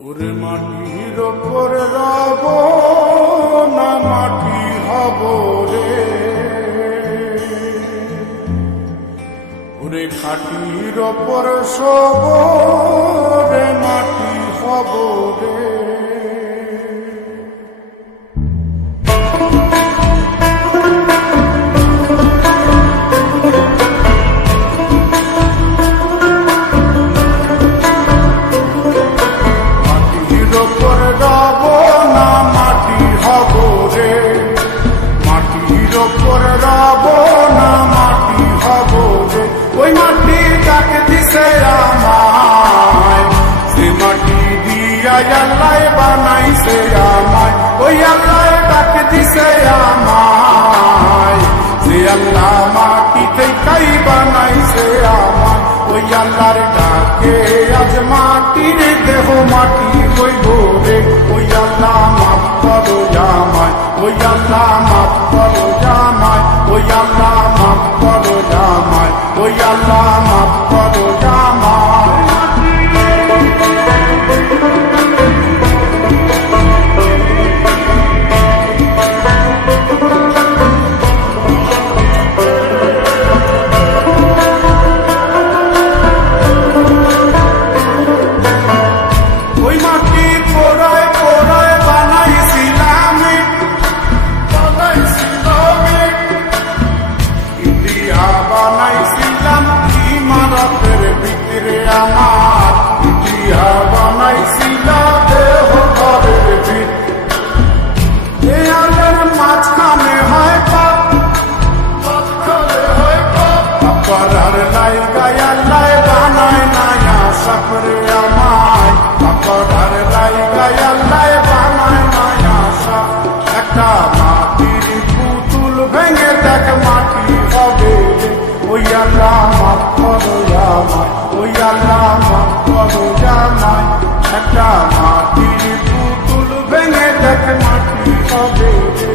ওরে মাটির ওপর রব না মাটি হব রে, ওরে খাটির ওপর সব রে মাটি হব রে। ওই মাটি ডাকে দিছে আমায়, সে মাটি দিয়া আল্লাহ বানাইছে আমায়। ওই আল্লাহ ডাকে দিছে আমায়, সে আল্লাহ মাটি থেকেই বানাইছে আমায়। ওই আল্লাহর ডাকে আজ মাটির দেহ মাটি হইব রে। ওই আল্লাহ মাফ করো আমায়, ওই আল্লাহ মাফ করো আমায়, ওই আল্লাহ মাফ করো আমায়, ওই আল্লাহ মাফ করো আমায়। ওই মাটি পোড়ায় পোড়ায় বানাইছিলাম ইন্ডিয়া, বানাইছিলাম ইমারতের ভিতরে আমার, ইন্ডিয়া বানাইছিলাম দেহ ঘরের ভিতরে। আল্লাহর মাঝখানে হয় পাপ, মাঝখানে হয় পাপ, পাপার লাইগায় আল্লাহ বানায় নায়া সাপরে আমায়, পাপার লাইগায় আল্লাহ বানায় নায়া সাপ। একটা মাটির পুতুল ভেঙে দেখ মাটি হবে রে। ওই আল্লাহ মাফ করো আমায়, ওই আল্লাহ মাফ করো আমায়। একটা মাটির পুতুল ভেঙে দেখ মাটি হবে রে।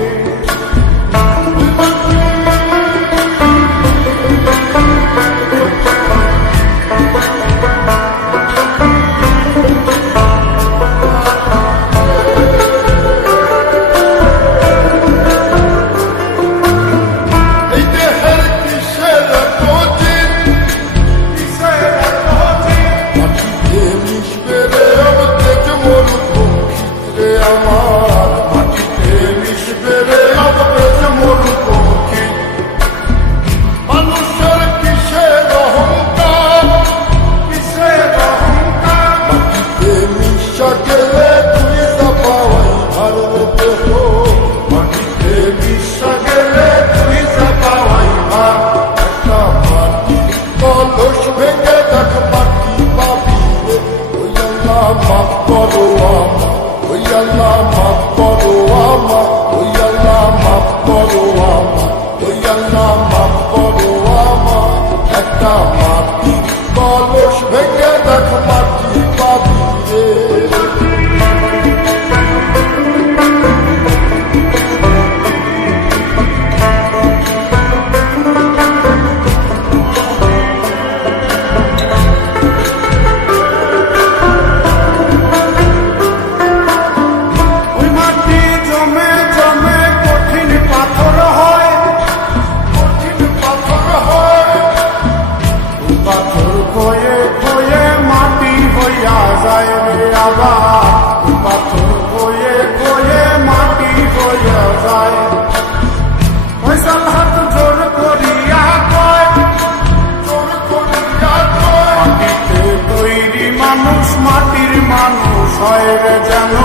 মাটির মানুষ হয় রে যেন,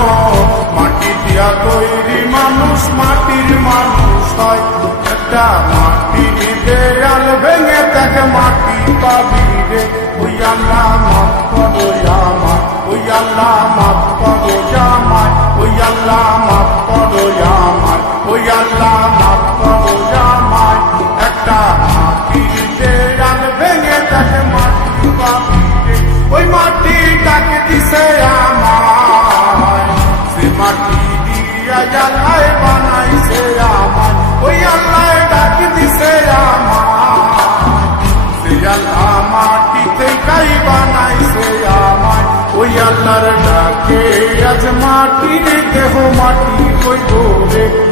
মাটি দিয়া তৈরি মানুষ মাটির মানুষ হয়। একটা মাটির দেয়াল ভেঙে দেখ মাটি পাবি রে। ওই আল্লাহ মাফ করো আমায়, ওই আল্লাহ মাফ করো আমায়, ওই আল্লাহ মাফ করো আমায়, ওই আল্লাহ মাফ করো আমায়। একটা মাটির দেয়াল ভেঙে দেখ মাটি পাবি রে। ওই মাটি ডাকে দিছে আমায়, সে মাটি দিয়া আল্লাহ বানাইছে আমায়। ওই আল্লাহ ডাকে দিছে আমায়, সে আল্লাহ মাটি থেকেই বানাইছে আমায়। ওই আল্লাহর ডাকে আজ মাটির দেহ মাটি হইব রে।